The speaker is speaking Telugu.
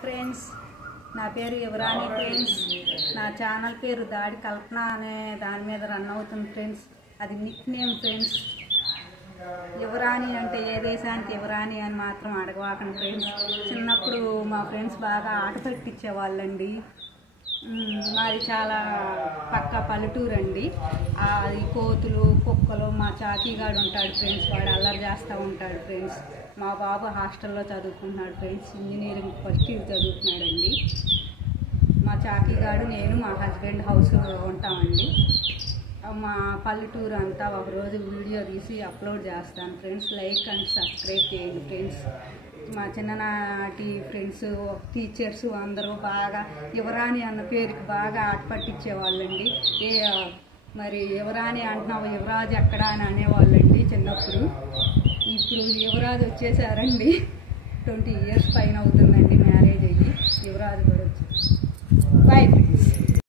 ఫ్రెండ్స్, నా పేరు యువరాణి ఫ్రెండ్స్. నా ఛానల్ పేరు దాడి కల్పన అనే దాని మీద రన్ అవుతుంది ఫ్రెండ్స్. అది నిక్ నేమ్ ఫ్రెండ్స్. యువరాణి అంటే ఏ దేశానికి యువరాణి అని మాత్రం అడగవాకండి ఫ్రెండ్స్. చిన్నప్పుడు మా ఫ్రెండ్స్ బాగా ఆట పెట్టించేవాళ్ళండి. మాది చాలా పక్క పల్లెటూరు అండి. అది కోతులు కుక్కలు, మా చాకీగాడు ఉంటాడు ఫ్రెండ్స్, వాడు అల్లరి చేస్తూ ఉంటాడు ఫ్రెండ్స్. మా బాబు హాస్టల్లో చదువుకుంటున్నాడు ఫ్రెండ్స్, ఇంజనీరింగ్ ఫస్ట్ ఇయర్ చదువుతున్నాడండి. మా చాకీగాడు నేను మా హస్బెండ్ హౌస్ ఉంటామండి. మా పల్లెటూరు అంతా ఒకరోజు వీడియో తీసి అప్లోడ్ చేస్తాను ఫ్రెండ్స్. లైక్ అండ్ సబ్స్క్రైబ్ చేయండి ఫ్రెండ్స్. మా చిన్ననాటి ఫ్రెండ్స్, టీచర్స్ అందరూ బాగా యువరాణి అన్న పేరుకి బాగా ఆట పట్టించేవాళ్ళండి. మరి యువరాణి అంటున్నావు, యువరాజు ఎక్కడా అని అనేవాళ్ళండి చిన్నప్పుడు. ఇప్పుడు యువరాజు వచ్చేసారండి. 20 years పైన అవుతుందండి మ్యారేజ్ అయ్యి. యువరాజు కూడా వచ్చి. Bye friends.